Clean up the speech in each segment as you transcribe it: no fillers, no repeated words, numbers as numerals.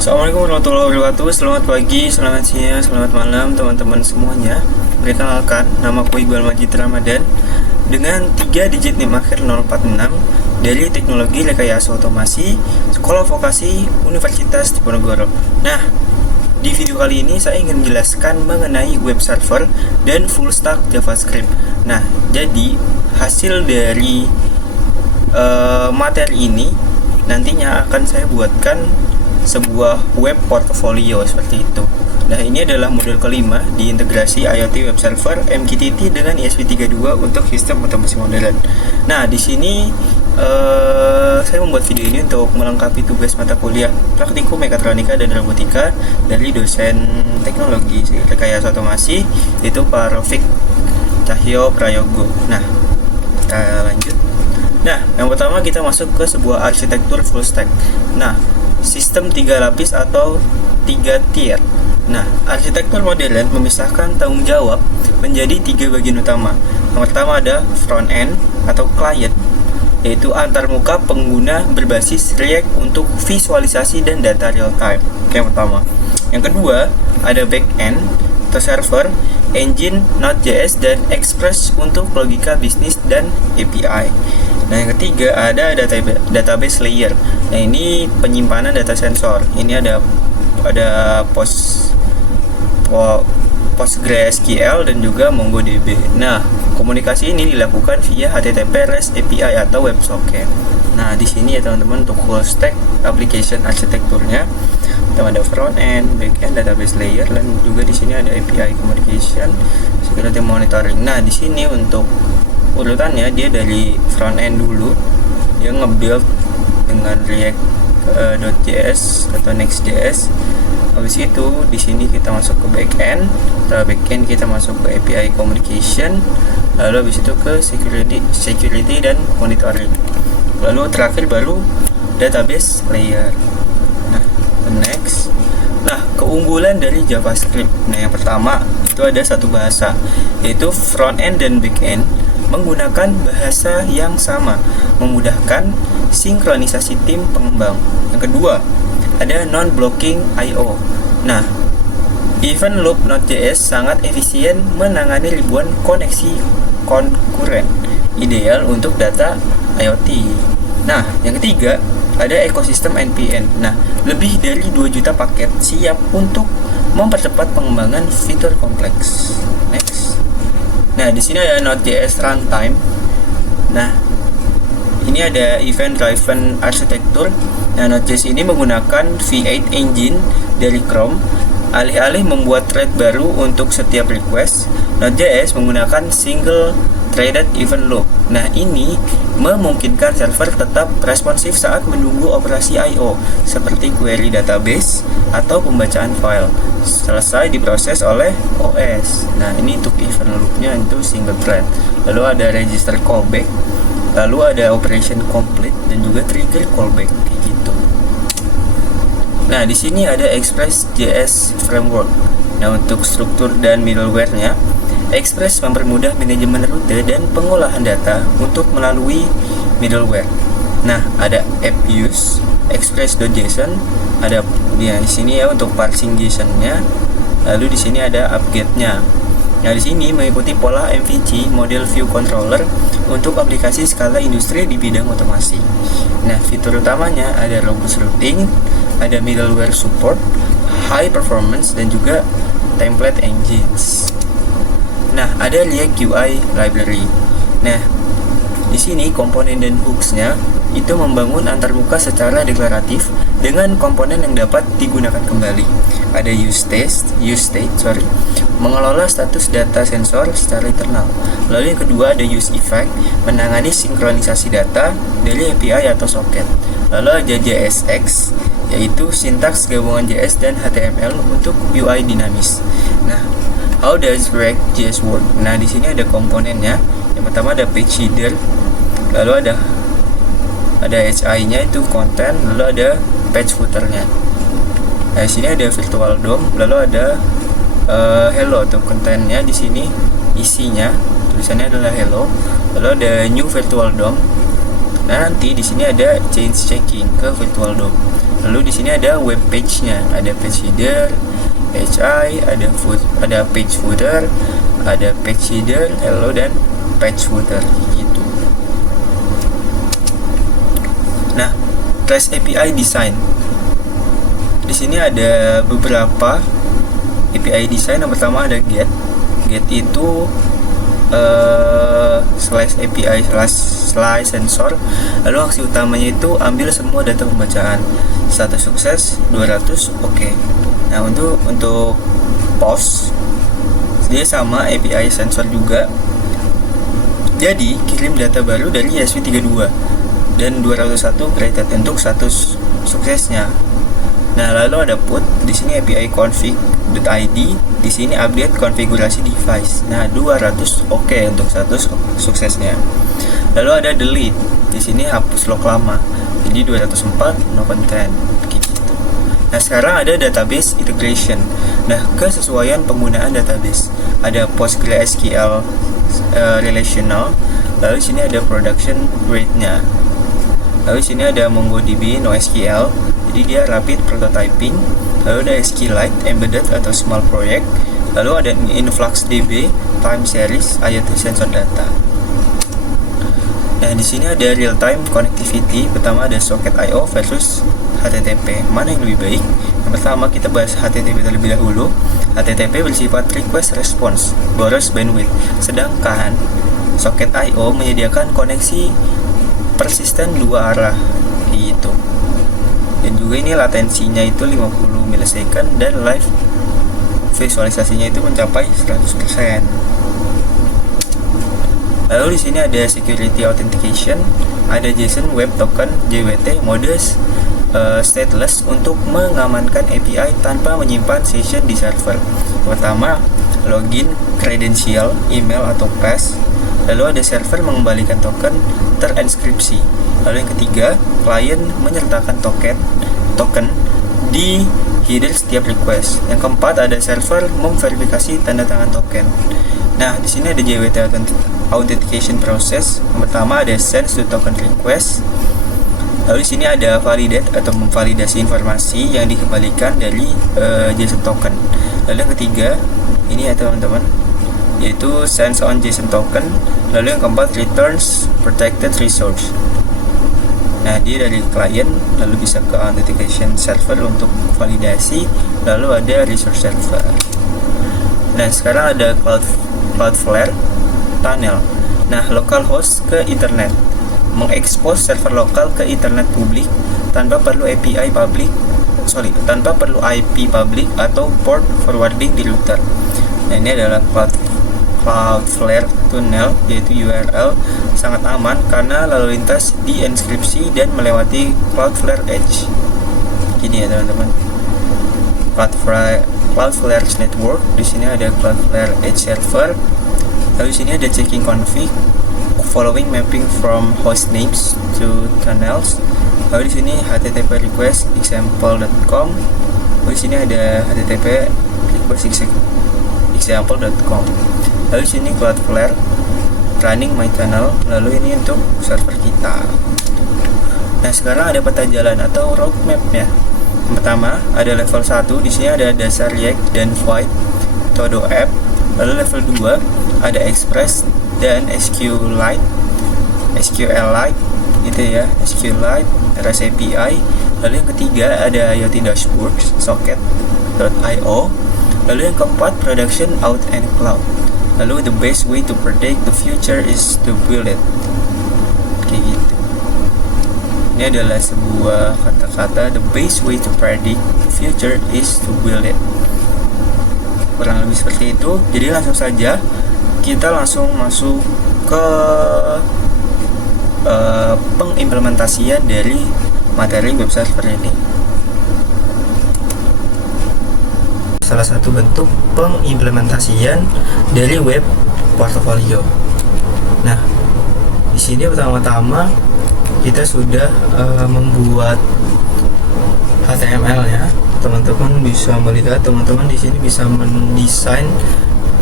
Assalamualaikum warahmatullahi wabarakatuh. Selamat pagi, selamat siang, selamat malam teman-teman semuanya. Perkenalkan, nama aku Iqbal Majid Ramadan dengan 3 digit NIM akhir 046 dari Teknologi Rekayasa Otomasi Sekolah Vokasi Universitas Diponegoro. Nah, di video kali ini saya ingin menjelaskan mengenai web server dan full stack JavaScript. Nah, jadi hasil dari materi ini nantinya akan saya buatkan sebuah web portfolio seperti itu. Nah, ini adalah modul kelima di integrasi IoT web server MQTT dengan ESP32 untuk sistem otomasi modern. Nah, di sini saya membuat video ini untuk melengkapi tugas mata kuliah Praktikum Mekatronika dan Robotika dari dosen Teknologi Rekayasa Otomasi, yaitu Pak Rafiq Cahyo Prayogo. Nah, kita lanjut. Nah, yang pertama kita masuk ke sebuah arsitektur full stack. Nah, sistem 3 lapis atau 3 tier. Nah, arsitektur modern memisahkan tanggung jawab menjadi 3 bagian utama. Yang pertama ada front end atau client, yaitu antarmuka pengguna berbasis React untuk visualisasi dan data real time. Yang pertama. Yang kedua ada back end atau server, engine, Node.js, dan Express untuk logika bisnis dan API. Nah, yang ketiga ada database layer. Nah, ini penyimpanan data sensor. Ini ada PostgreSQL dan juga MongoDB. Nah, komunikasi ini dilakukan via HTTP REST API atau WebSocket. Nah, di sini ya teman-teman untuk full stack application arsitekturnya, kita ada front end, back end, database layer, dan juga di sini ada API communication, security monitoring. Nah, di sini untuk urutannya dia dari front end dulu, dia nge-build dengan React.js atau Next.js. Habis itu di sini kita masuk ke back end. Setelah back end kita masuk ke API communication, lalu habis itu ke security dan monitoring. Lalu terakhir baru database layer. Nah, next. Nah, keunggulan dari JavaScript. Nah, yang pertama itu ada satu bahasa, yaitu front end dan back end menggunakan bahasa yang sama, memudahkan sinkronisasi tim pengembang. Yang kedua, ada non-blocking I/O. Nah, event loop Node.js sangat efisien menangani ribuan koneksi konkuren, ideal untuk data IoT. Nah, yang ketiga, ada ekosistem NPM. Nah, lebih dari 2 juta paket siap untuk mempercepat pengembangan fitur kompleks. Next. Nah, di sini ada Node.js runtime. Nah, ini ada event driven arsitektur. Nah, Node.js ini menggunakan V8 engine dari Chrome. Alih-alih membuat thread baru untuk setiap request, Node.js menggunakan single threaded event loop. Nah, ini memungkinkan server tetap responsif saat menunggu operasi I/O seperti query database atau pembacaan file selesai diproses oleh OS. Nah, ini untuk event loopnya itu single thread. Lalu ada register callback, lalu ada operation complete dan juga trigger callback kayak gitu. Nah, di sini ada Express.js framework. Nah, untuk struktur dan middleware-nya, Express mempermudah manajemen rute dan pengolahan data untuk melalui middleware. Nah, ada app use, Express.json, ada di sini ya untuk parsing JSON-nya. Lalu di sini ada upgrade-nya. Nah, di sini mengikuti pola MVC, model view controller untuk aplikasi skala industri di bidang otomasi. Nah, fitur utamanya ada robust routing, ada middleware support, high performance, dan juga template engines. Nah, ada React UI library. Nah, di sini komponen dan hooks-nya itu membangun antarmuka secara deklaratif dengan komponen yang dapat digunakan kembali. Ada use state, mengelola status data sensor secara internal. Lalu yang kedua ada use effect, menangani sinkronisasi data dari API atau socket. Lalu ada JSX, yaitu sintaks gabungan JS dan HTML untuk UI dinamis. Nah, how does React.js work? Nah, di sini ada komponennya. Yang pertama ada page header, lalu ada HI-nya itu content, lalu ada page footer-nya. Nah, di sini ada virtual DOM, lalu ada hello atau kontennya di sini isinya tulisannya adalah hello, lalu ada new virtual DOM, Nah, nanti di sini ada change checking ke virtual DOM. Lalu di sini ada web page-nya, ada page header, HI, ada page footer, ada page header, hello, dan page footer gitu. Nah, REST API design. Di sini ada beberapa API design. Yang pertama ada get. Get itu slash API slash sensor. Lalu aksi utamanya itu ambil semua data pembacaan. 1 sukses, 200 oke. Nah, untuk post dia sama API sensor juga. Jadi kirim data baru dari ESP32 dan 201 created untuk status suksesnya. Nah, lalu ada put, di sini API config.id, di sini update konfigurasi device. Nah, 200 oke untuk status suksesnya. Lalu ada delete, di sini hapus log lama. Jadi 204 no content gitu. Nah, sekarang ada database integration. Nah, kesesuaian penggunaan database. Ada PostgreSQL relational. Lalu di sini ada production grade-nya. Lalu di sini ada MongoDB NoSQL. Jadi dia rapid prototyping. Lalu ada SQLite embedded atau small project. Lalu ada InfluxDB time series IoT sensor data. Nah, di sini ada real time connectivity. Pertama ada socket IO versus HTTP. Mana yang lebih baik? Yang pertama kita bahas HTTP terlebih dahulu. HTTP bersifat request response, boros bandwidth. Sedangkan socket IO menyediakan koneksi persisten 2 arah gitu. Dan juga ini latensinya itu 50 millisecond dan live visualisasinya itu mencapai 100%. Lalu di sini ada security authentication, ada JSON Web Token JWT mode stateless untuk mengamankan API tanpa menyimpan session di server. Pertama, login, credential, email atau pass. Lalu ada server mengembalikan token terenskripsi. Lalu yang ketiga, klien menyertakan token di header setiap request. Yang keempat, ada server memverifikasi tanda tangan token. Nah, di sini ada JWT authentication process. Yang pertama ada send to token request. Lalu di sini ada validate atau memvalidasi informasi yang dikembalikan dari JSON token. Lalu yang ketiga, ini ya teman-teman, yaitu sends on JSON token. Lalu yang keempat, returns protected resource. Nah, dia dari klien lalu bisa ke authentication server untuk validasi. Lalu ada resource server. Nah, sekarang ada Cloudflare tunnel. Nah, localhost ke internet, mengekspos server lokal ke internet publik tanpa perlu tanpa perlu IP publik atau port forwarding di router. Nah, ini adalah Cloudflare tunnel, yaitu URL sangat aman karena lalu lintas dienkripsi dan melewati Cloudflare Edge. Gini ya teman-teman. Cloudflare network, di sini ada Cloudflare Edge server. Lalu di sini ada checking config, following mapping from host names to tunnels. Lalu di sini HTTP request example.com. Lalu di sini ada HTTP request example.com. Lalu di sini Cloudflare running my tunnel. Lalu ini untuk server kita. Nah, sekarang ada peta jalan atau roadmap-nya. Yang pertama ada level 1, di sini ada dasar React dan Vite Todo app. Lalu level 2 ada Express dan SQLite gitu ya, SQLite, REST API. Lalu yang ketiga ada IoT dashboard, socket.io. Lalu yang keempat production out and cloud. Lalu the best way to predict the future is to build it. Kayak gitu. Ini adalah sebuah kata-kata, the best way to predict the future is to build it. Kurang lebih seperti itu. Jadi langsung saja kita langsung masuk ke pengimplementasian dari materi web server ini. Salah satu bentuk pengimplementasian dari web portfolio. Nah, di sini pertama-tama kita sudah membuat HTML ya. Teman-teman bisa melihat, teman-teman di sini bisa mendesain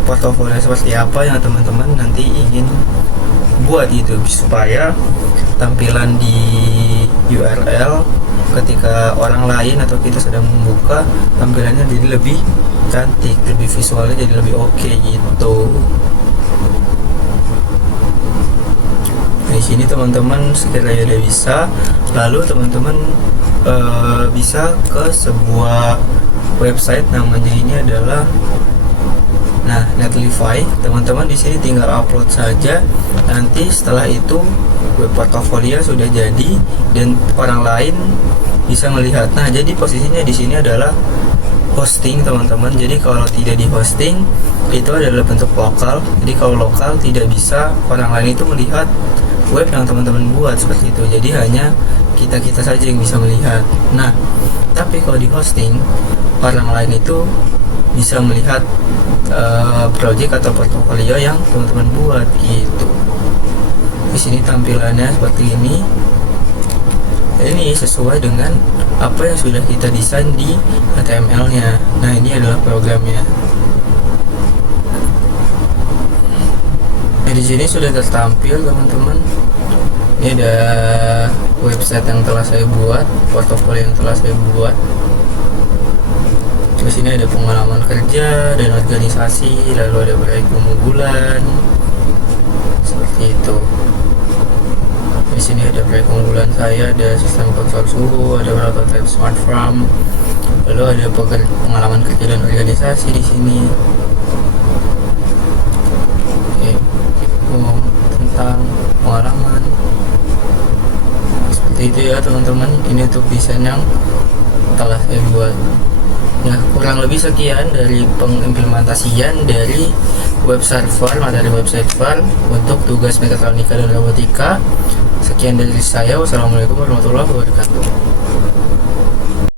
portofolio seperti apa yang teman-teman nanti ingin buat gitu, supaya tampilan di URL ketika orang lain atau kita sedang membuka, tampilannya jadi lebih cantik, lebih visualnya jadi lebih oke gitu. Di sini teman-teman sekiranya udah bisa, lalu teman-teman bisa ke sebuah website, namanya ini adalah Netlify. Teman-teman di sini tinggal upload saja. Nanti setelah itu web portofolio sudah jadi dan orang lain bisa melihat. Nah, jadi posisinya di sini adalah hosting, teman-teman. Jadi kalau tidak di hosting itu adalah bentuk lokal. Jadi kalau lokal tidak bisa orang lain itu melihat web yang teman-teman buat seperti itu. Jadi hanya kita saja yang bisa melihat. Nah, tapi kalau di hosting orang lain itu bisa melihat project atau portofolio yang teman-teman buat gitu. Di sini tampilannya seperti ini. Ini sesuai dengan apa yang sudah kita desain di HTML-nya. Nah, ini adalah programnya. Nah, di sini sudah tertampil, teman-teman. Ini ada website yang telah saya buat, portofolio yang telah saya buat. Di sini ada pengalaman kerja dan organisasi, lalu ada proyek unggulan seperti itu. Di sini ada proyek unggulan saya, ada sistem kontrol suhu, ada prototype smart farm, lalu ada pengalaman kerja dan organisasi di sini. Oke, tentang pengalaman seperti itu ya teman-teman. Ini untuk desain yang telah saya buat. Nah, kurang lebih sekian dari pengimplementasian dari web server, materi web server untuk tugas mekatronika dan robotika. Sekian dari saya. Wassalamualaikum warahmatullahi wabarakatuh.